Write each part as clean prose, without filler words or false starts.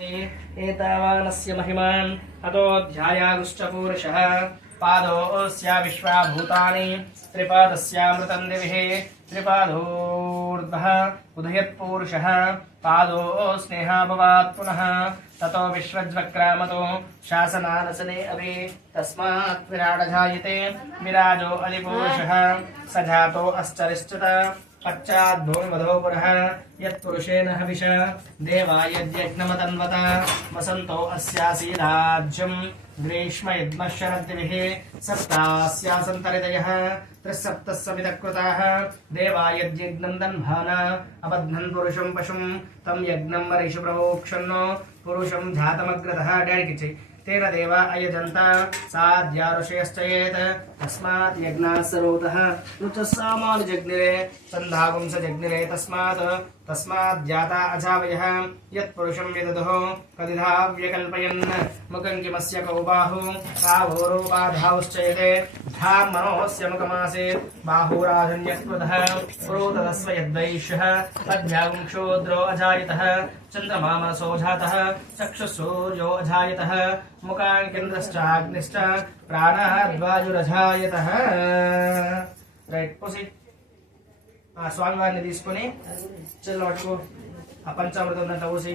एतावानस्य महिमान् अतोऽध्यायागुष्टपूरुषः पादोऽस्या विश्वाभूतानि त्रिपादस्यामृतं दिविः त्रिपादोर्ध्वः उदयत्पूरुषः पादो स्नेहाभवात् पुनः ततो विश्वज्वक्रामतो शासनानसने अभि तस्मात् विराडजायते विराजो अधिपूरुषः स जातो अश्चरिश्चत पश्चाद्भूमिमधो पुरः यत्पुरुषेण हविष देवा यज्ञमतन्वत वसन्तो अस्यासीदाज्यम् ग्रीष्म यद्मशरद्दिभिः सप्तास्यासन्तरितयः त्रिसप्तः समितकृताः देवा यज्ञं दन्भाना अबध्नन् पुरुषं पशुं तं यज्ञं वरिषु प्रमोक्षन्नो पुरुषं जातमग्रतः डैकिचि तेन देवा अयजन्ता साध्यारुषयश्चयेत् तस्मात् यज्ञात् सरोतः ऋचः सामानुजग्निरे छन्दागुंस जग्निरे तस्मात् जाता अजावयः यत्पुरुषं विदधुः कदिधा व्यकल्पयन् मुखं किमस्य कौ बाहु रावोरोपाधावश्चयते धाम् मनोऽस्य मुखमासीत् बाहुराजन्यकृतः पुरोतदस्व यद्वैश्यः तद्भ्यागुंक्षोद्रो अजायतः चन्द्रमा मनसो जातः चक्षुसूर्यो अजायतः मुखाङ्केन्द्रश्चाग्निश्च प्राणः द्वाजुरजायतः రైట్ పోసి ఆ స్వామివారిని తీసుకొని చెల్లు పట్టుకో ఆ పంచామృతం దాంట్లో పోసి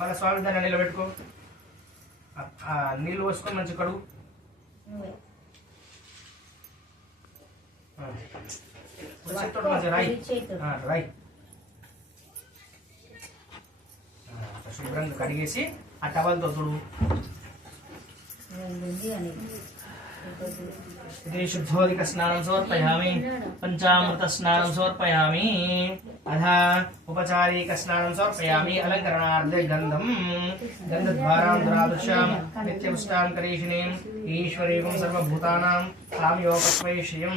మన స్వామి దాన్ని నిలబెట్టుకో నీళ్ళు పోసుకొని మంచి కడుగు రాయి శుభ్రంగా కడిగేసి ఆ టవల్తో తుడు ఇది శుద్ధోదిక స్నానం సమర్పయామి పంచామృత స్నానం సమర్పయామి అధా ఉపచారీక స్నానం సమర్పయామి అలంకరణార్థే గంధం గంధద్వారాం దురాదృశ్యాం నిత్యపుష్టాం కరీషిణీం ఈశ్వరీయం సర్వభూతానాం సామ్యోపక్వైశ్రియం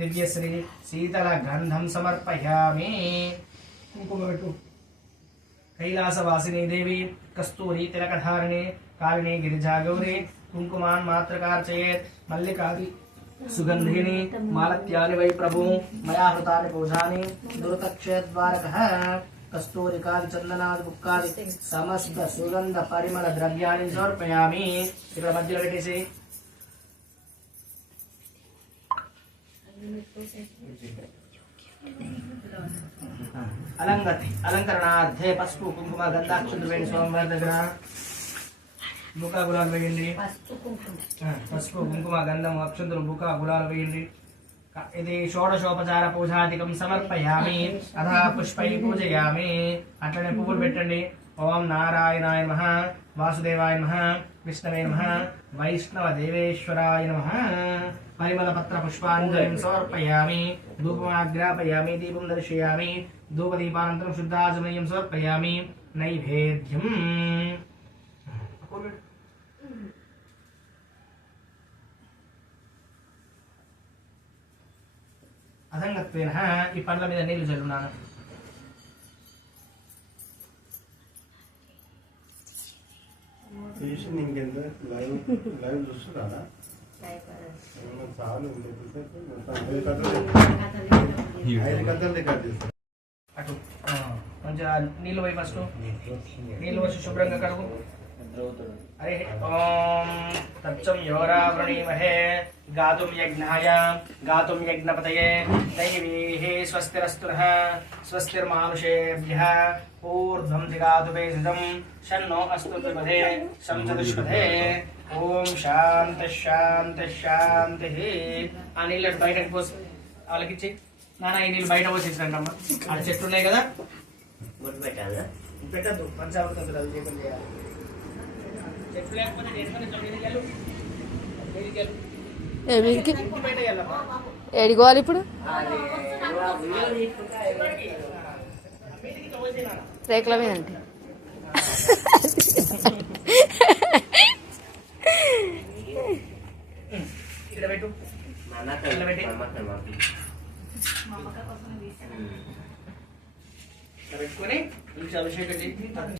దివ్యశ్రీ శీతల గంధం సమర్పయామి కుంకుమ పెట్టు कैलासवासिनी देवी कस्तूरी तिलकधारिणी कालिनी गिरिजा गौरी कुंकुमान् मात्रकार्चयेत् मल्लिकादि सुगन्धिनी मालत्यानि वै प्रभु मया हृतानि पूजानि दुर्तक्षयद्वारकः कस्तूरिकादि चन्दनादि बुक्कादि समस्त सुगन्ध परिमल द्रव्याणि समर्पयामि ఇక్కడ మధ్యలో పెట్టేసి अलंगति अलंकरणार्थे पసుపు కుంకుమ గంధాక్షంతువేణి స్వామివారి దగ్గర ముఖ గులాలు వేయండి పసుపు కుంకుమ గంధం అక్షంతులు ముఖ గులాలు వేయండి ఇది షోడశోపచార పూజాధికం సమర్పయామి అథా పుష్పై పూజయామి అట్లనే పువ్వులు పెట్టండి ఓం నారాయణాయ నమః వాసుదేవాయ నమః విష్ణవే నమః వైష్ణవ దేవేశ్వరాయ నమః పరిమళపత్ర పుష్పాంజలిం సమర్పయామి ధూపమాగ్రాపయామి దీపం దర్శయామి ధూపదీపానంతరం శుద్ధాచమనీయం సమర్పయామి నైవేద్యం అదంగత్వేన ఈ పండ్ల మీద నీళ్లు చల్లున్నాను లైవ్ చూస్తున్నారా అటు మంచిగా నీళ్ళు పోయి ఫస్ట్ నీళ్ళు వచ్చి శుభ్రంగా కడుగు హరి ఓం తచ్చం యోరావృణీమహే గాతుం యజ్ఞాయ గాతుం యజ్ఞపతయే దైవీః స్వస్తిరస్తునః స్వస్తిర్మానుషేభ్యః ఊర్ధ్వం దిగాతు వేసిదం షన్నో అస్తు త్రిపదే శం చతుష్పదే ఓం శాంతి శాంతి శాంతి ఆ నీళ్ళు బయటకు పోసి వాళ్ళకిచ్చి నాన్న ఈ నీళ్ళు బయట పోసేసిరండి అమ్మ ఆ చెట్లు ఉన్నాయి కదా పెట్టద్దు పంచామృతం చెట్లు లేకపోతే ఏడికోవాలి ఇప్పుడు రేకుల మీద అంటే ఇక్కడ పెట్టు పెట్టుకొని అభిషేకం చేసి